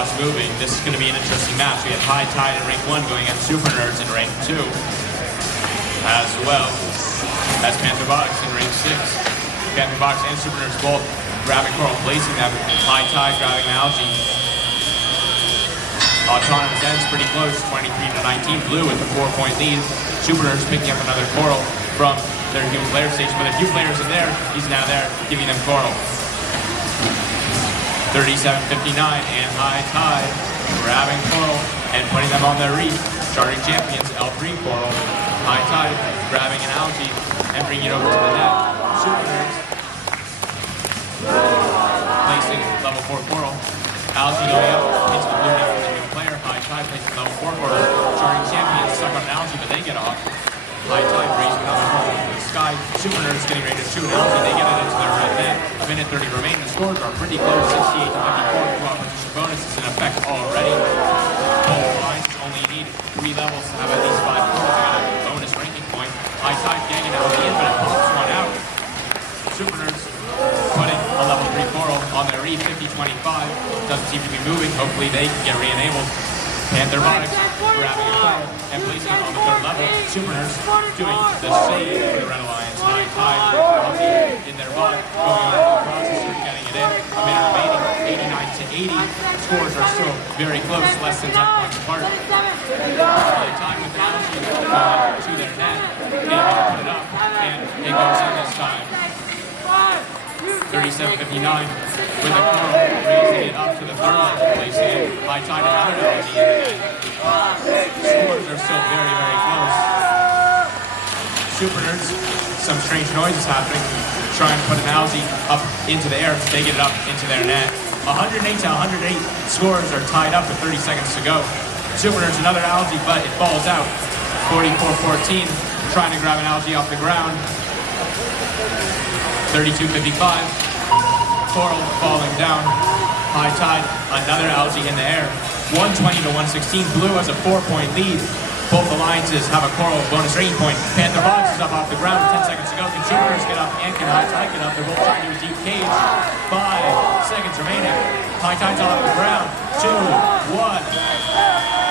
Chaos moving. This is going to be an interesting match. We have HighTide in rank 1 going against SuperNURDs in rank 2. As well as Pantherbotics in rank 6. Pantherbotics and SuperNURDs both grabbing Coral, placing them. HighTide grabbing Algae. Autonomous ends pretty close, 23-19. Blue with a 4-point lead. SuperNURDs picking up another Coral from their human player station, but a few players in there. He's now there, giving them Coral. 37-59, and HighTide grabbing Coral and putting them on their reef. Charting champions, L3 Coral. HighTide grabbing an Algae and bringing it over to the net. SuperNURDs placing level 4 Coral. Algae going up into the blue net for the new player. HighTide placing level 4 Coral. Charting champions stuck on an Algae, but they get off. HighTide raising another Coral into the sky. SuperNURDs getting ready to shoot an Algae. They get it into their red net. A minute 30 remaining. The scores are pretty close, 68-54. Competition bonus is in effect already. Both lines only need 3 levels to have at least 5 Corals. They got a bonus ranking point. HighTide getting an Algae in, but it pops one out. SuperNURDs putting a level 3 Coral on their reef, 50-25. Doesn't seem to be moving. Hopefully they can get re-enabled. Pantherbotics grabbing a Coral and placing it on the 3rd level. SuperNURDs doing the same for the Red Alliance. HighTide Algae in their bot, going over to the processor, getting it in. A minute remaining, 89-80. Scores are still very close, less than 10 points apart. HighTide with the Algae to their net, able to put it up, and it goes in this time. 37-59 with a Coral, raising it up to the 3rd level, placing it. HighTide another Algae in the net. Scores are still very, very close. SuperNURDs, some strange noises happening, trying to put an Algae up into the air. They get it up into their net. 108-108. Scores are tied up with 30 seconds to go. SuperNURDs another Algae, but it falls out. 44-14, trying to grab an Algae off the ground. 32-55. Coral falling down. HighTide, another Algae in the air. 120-116. Blue has a 4-point lead. Both alliances have a Coral bonus ranking point. Pantherbotics is up off the ground with 10 seconds to go. Can SuperNURDs get up and can HighTide get up? They're both trying to do a deep cage. 5 seconds remaining. HighTide's off the ground. 2, 1.